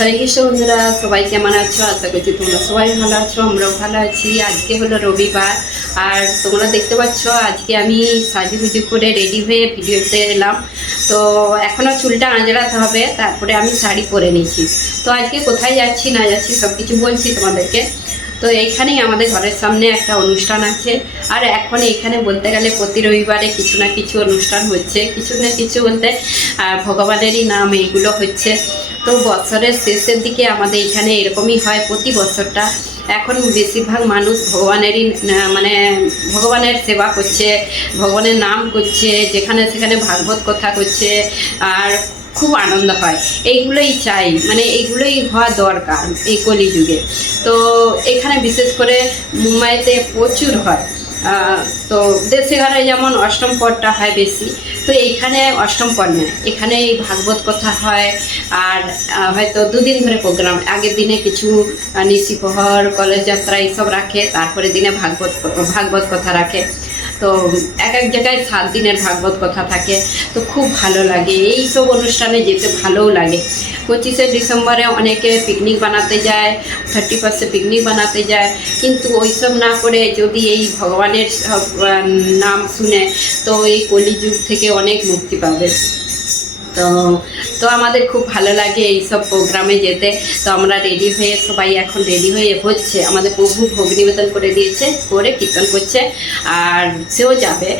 হরে কৃষ্ণ বন্ধুরা, সবাই কেমন আছো? আশা করছি তোমরা সবাই ভালো আছো, আমরাও ভালো আছি। আজকে হলো রবিবার, আর তোমরা দেখতে পাচ্ছ, আজকে আমি সাজুগুজু করে রেডি হয়ে ভিডিওতে এলাম। তো এখনও চুলটা আঁচড়াতে হবে, তারপরে আমি শাড়ি পরে নিয়েছি। তো আজকে কোথায় যাচ্ছি, না যাচ্ছি সব কিছু বলছি তোমাদেরকে। তো এইখানেই আমাদের ঘরের সামনে একটা অনুষ্ঠান আছে, আর এখন এইখানে বলতে গেলে প্রতি রবিবারে কিছু না কিছু অনুষ্ঠান হচ্ছে। কিছু না কিছু বলতে ভগবানেরই নাম এইগুলো হচ্ছে। তো বছরের শেষের দিকে আমাদের এখানে এরকমই হয় প্রতি বছরটা। এখন বেশিরভাগ মানুষ ভগবানেরই মানে ভগবানের সেবা করছে, ভগবানের নাম করছে, যেখানে সেখানে ভাগবত কথা করছে, আর খুব আনন্দ হয়। এইগুলোই চাই মানে এইগুলোই হওয়া দরকার এই কলিযুগে। তো এখানে বিশেষ করে মুম্বাইতে প্রচুর হয়। তো দেশি ঘরে যেমন অষ্টম পদটা হয় বেশি, তো এইখানে অষ্টম পদ নেয়। এখানে এই ভাগবত কথা হয়, আর হয়তো দুদিন ধরে প্রোগ্রাম, আগের দিনে কিছু নিশিপহর কলেজ যাত্রা এইসব রাখে তারপরে দিনে ভাগবত ভাগবত কথা রাখে। তো এক এক জায়গায় সাত দিনের ভাগবত কথা থাকে, তো খুব ভালো লাগে। এই সব অনুষ্ঠানে যেতে ভালোও লাগে। পঁচিশে ডিসেম্বরে অনেকে পিকনিক বানাতে যায় থার্টি ফার্স্টে পিকনিক বানাতে যায়, কিন্তু ওইসব না করে যদি এই ভগবানের নাম শুনে তো এই কলিযুগ থেকে অনেক মুক্তি পাবে। তো তো আমাদের খুব ভালো লাগে এইসব প্রোগ্রামে যেতে। তো আমরা রেডি হয়ে সবাই এখন রেডি হয়ে হচ্ছে। আমাদের প্রভু ভোগ নিবেদন করে দিয়েছে, করে কীর্তন করছে, আর সেও যাবে।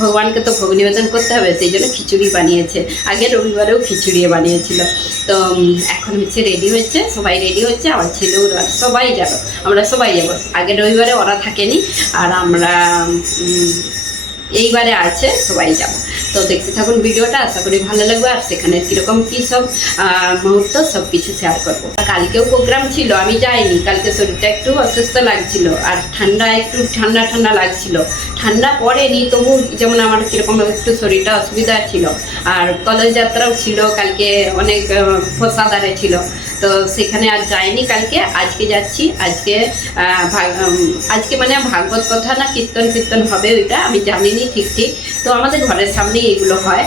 ভগবানকে তো ভোগ নিবেদন করতে হবে, সেই জন্য খিচুড়ি বানিয়েছে। আগে রবিবারেও খিচুড়ি বানিয়েছিল। তো এখন হচ্ছে রেডি হচ্ছে, সবাই রেডি হচ্ছে, আমার ছেলেও সবাই যাব। আমরা সবাই যাব। আগের রবিবারে ওরা থাকেনি, আর আমরা এইবারে আছে, সবাই যাব। তো দেখতে থাকুন ভিডিওটা, আশা করি ভালো লাগবে। আর সেখানে কীরকম কী সব মুহূর্ত সব কিছু শেয়ার করব কালকেও প্রোগ্রাম ছিল, আমি যাইনি। কালকে শরীরটা একটু অসুস্থ লাগছিল, আর ঠান্ডা, একটু ঠান্ডা ঠান্ডা লাগছিল। ঠান্ডা পড়েনি, তবু যেমন আমার কীরকম একটু শরীরটা অসুবিধা ছিল। আর কলেজ যাত্রাও ছিল, কালকে অনেক প্রসাদারে ছিল। তো সেখানে আর যাইনি কালকে, আজকে যাচ্ছি, আজকে আজকে মানে ভাগবত কথা না কীর্তন কীর্তন হবে ওইটা, আমি জানিনি ঠিক ঠিক। তো আমাদের ঘরের সামনেই এগুলো হয়।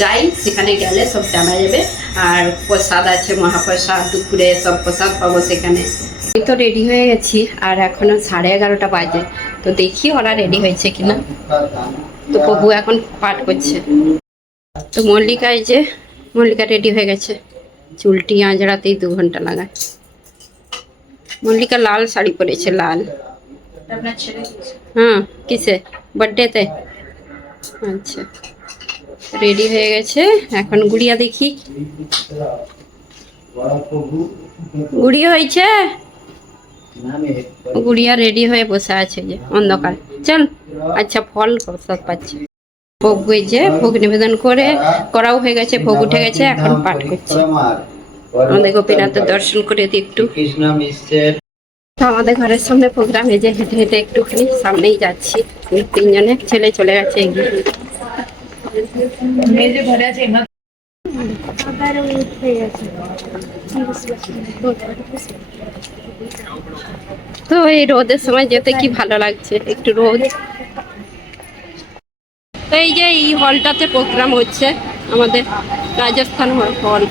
যাই, সেখানে গেলে সব জানা যাবে। আর প্রসাদ আছে, মহাপ্রসাদ, দুপুরে সব প্রসাদ পাবো সেখানে। আমি তো রেডি হয়ে গেছি, আর এখনও সাড়ে এগারোটা বাজে। তো দেখি ওরা রেডি হয়েছে কিনা। তো প্রভু এখন পাঠ করছে। তো মল্লিকা এই যে, মল্লিকা রেডি হয়ে গেছে। চুলটি আঁচড়াতেই দু ঘণ্টা লাগায়। মল্লিকা লাল শাড়ি পরেছে লাল। হ্যাঁ কিসে? বার্থডেতে আচ্ছা। রেডি হয়ে গেছে। এখন গুড়িয়া দেখি। গুড়িয়া হয়েছে? গুড়িয়া রেডি হয়ে বসে আছে যে অন্ধকার। চল আচ্ছা ফল প্রসাদ পাচ্ছে। ভোগ হয়েছে ভোগ নিবেদন করে করাও হয়ে গেছে ভোগ উঠে গেছে এখন পাঠ করছে। আমাদের গোপীনাথের দর্শন করে দিই একটু। তো আমাদের ঘরের সামনে প্রোগ্রাম এই যে হেঁটে হেঁটে একটুখানি সামনেই যাচ্ছি। তিনজনে ছেলে চলে গেছে এগিয়ে। তো এই রোদের সময় যেতে কি ভালো লাগছে? একটু রোদ? এই যে এই হলটাতে প্রোগ্রাম হচ্ছে আমাদের রাজস্থান হল।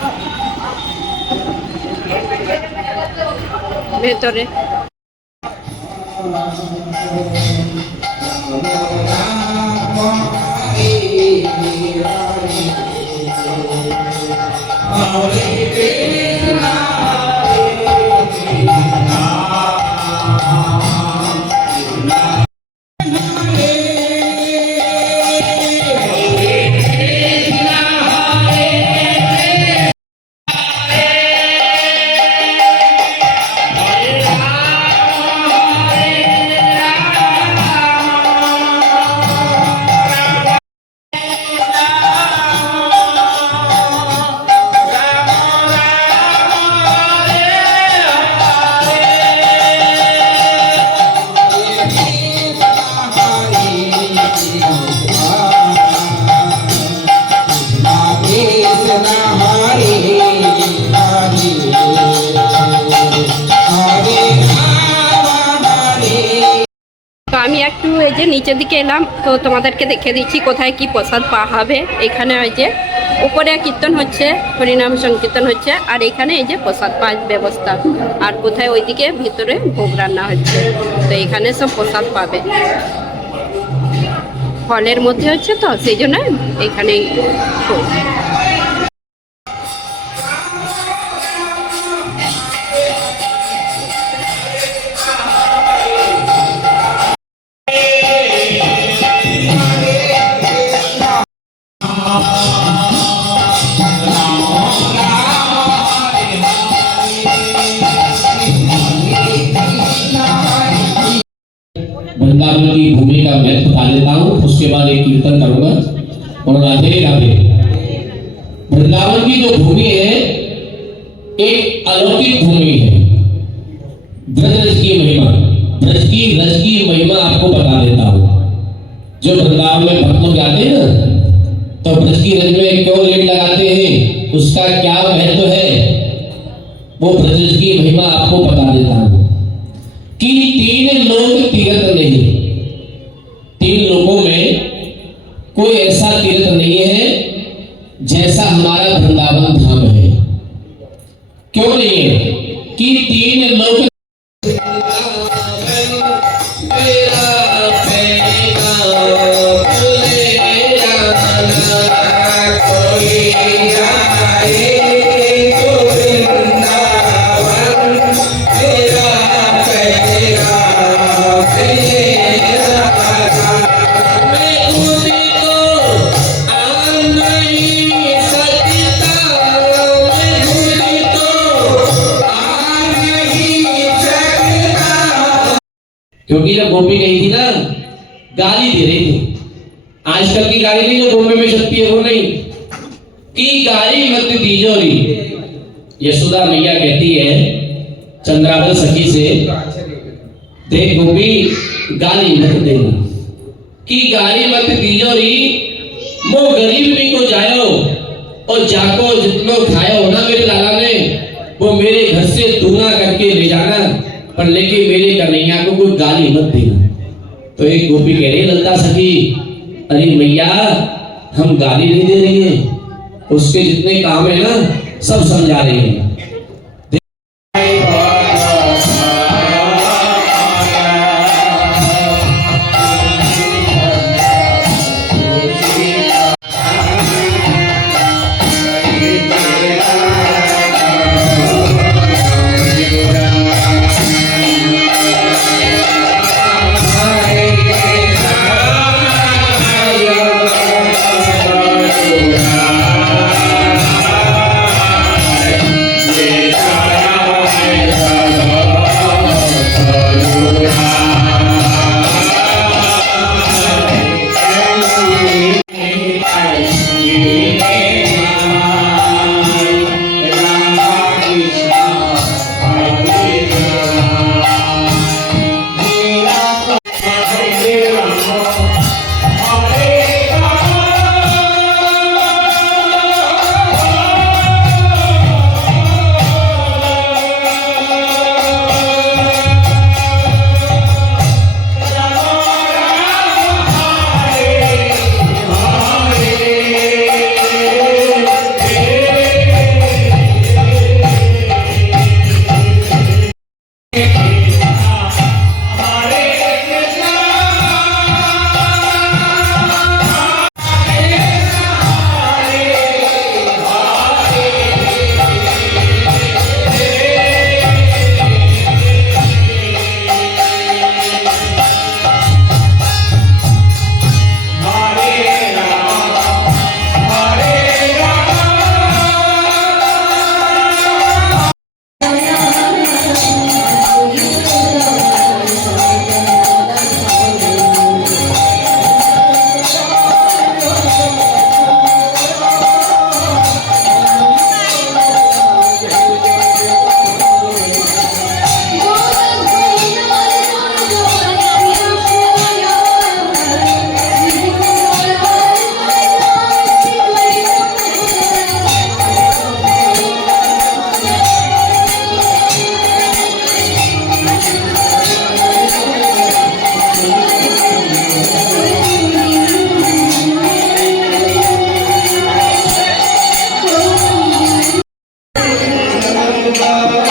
ভেতরে। নিচের দিকে এলাম, তো তোমাদেরকে দেখে দিচ্ছি কোথায় কি প্রসাদ পাওয়া হবে। এখানে ওই যে উপরে কীর্তন হচ্ছে, হরিনাম সংকীর্তন হচ্ছে, আর এখানে এই যে প্রসাদ পাওয়ার ব্যবস্থা। আর কোথায় ওইদিকে ভিতরে ভোগ রান্না হচ্ছে, তো এখানে সব প্রসাদ পাবে। হলের মধ্যে হচ্ছে তো, সেই জন্য এখানেই वृंदावन की भूमि का महत्व बता देता हूँ, उसके बाद एक कीर्तन करूँगा। और राधे राधे। वृंदावन की जो भूमि है, एक अलौकिक भूमि है। ब्रज रज की महिमा ब्रज की रज की महिमा आपको बता देता हूँ। जो वृंदावन में भक्त लोग जाते हैं ना तो ब्रज की रज में क्यों लेट लगाते हैं। उसका क्या महत्व है? वो ब्रज की महिमा आपको बता देता हूँ कि तीन लोग तीर्थ नहीं तीन लोगों में कोई ऐसा तीर्थ नहीं है जैसा हमारा वृंदावन धाम है। क्यों नहीं है? कि तीन लोग क्योंकि जब गोपी गई थी ना गाली दे रही थी। आजकल की गाली नहीं, जो बॉम्बे में चलती है, वो नहीं। की गाली मत दीजोरी यशोदा मैया कहती है, चंद्रावल सखी से, देख गोपी, गाली मत देना। की गाली मत दीजोरी वो गरीब नहीं को जायो, और जाको जितनो खायो ना मेरे लाला ने, वो मेरे घर से दूना करके ले जाना, पर लेके मेरे कन्हैया को कोई गाली मत देना। तो एक गोपी कह रही अरे मैया, हम गाली नहीं दे रही है। उसके जितने काम है ना, सब समझा रही है। আচ্ছা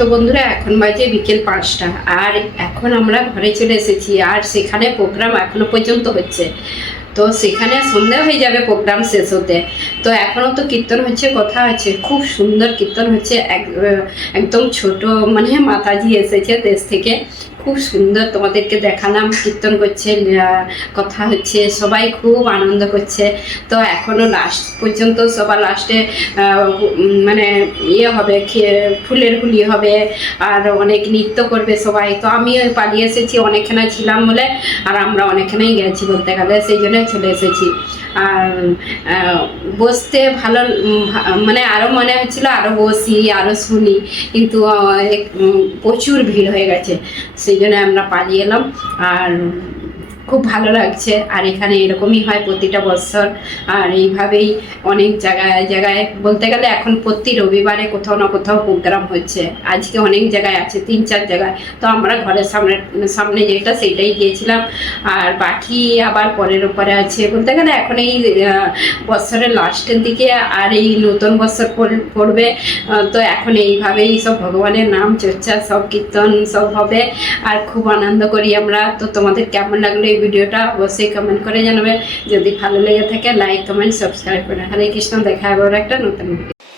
তো বন্ধুরা, এখন বাজে বিকেল পাঁচটা। আর এখন আমরা ঘরে চলে এসেছি। আর সেখানে প্রোগ্রাম এখনও পর্যন্ত হচ্ছে। তো সেখানে সন্ধ্যা হয়ে যাবে প্রোগ্রাম শেষ হতে। তো এখনও তো কীর্তন হচ্ছে, কথা আছে। খুব সুন্দর কীর্তন হচ্ছে। এক- একদম ছোট মানে মাতাজি এসেছে দেশ থেকে। খুব সুন্দর তোমাদেরকে দেখালাম, কীর্তন করছে কথা হচ্ছে, সবাই খুব আনন্দ করছে। তো এখনও লাস্ট পর্যন্ত সবার লাস্টে মানে ইয়ে হবে ফুলের হুলি হবে, আর অনেক নৃত্য করবে সবাই। তো আমিও পালিয়ে এসেছি, অনেকখানে ছিলাম বলে, আর আমরা অনেকখানেই গেছি বলতে গেলে, সেই জন্য চলে এসেছি। আর বসতে ভালো মানে আরও মনে হচ্ছিল আরও বসি আরও শুনি, কিন্তু প্রচুর ভিড় হয়ে গেছে। সেই জন্য আমরা পালিয়ে এলাম। আর খুব ভালো লাগছে। আর এখানে এরকমই হয় প্রতিটা বছর। আর এইভাবেই অনেক জায়গায় জায়গায় বলতে গেলে এখন প্রতি রবিবারে কোথাও না কোথাও প্রোগ্রাম হচ্ছে। আজকে অনেক জায়গায় আছে, তিন চার জায়গায়। তো আমরা ঘরের সামনে সামনে যেটা সেটাই গিয়েছিলাম আর বাকি আবার পরের উপরে আছে। বলতে গেলে এখন এই বছরের লাস্টের দিকে আর এই নতুন বছর পড়- পড়বে। তো এখন এইভাবেই সব ভগবানের নাম, চর্চা, সব কীর্তন সব হবে। আর খুব আনন্দ করি আমরা। তো তোমাদের কেমন লাগল এই ভিডিওটা অবশ্যই কমেন্ট করে জানাবে যদি ভালো লেগে থাকে লাইক কমেন্ট সাবস্ক্রাইব করে হরে কৃষ্ণ, দেখা হবে একটা নতুন video।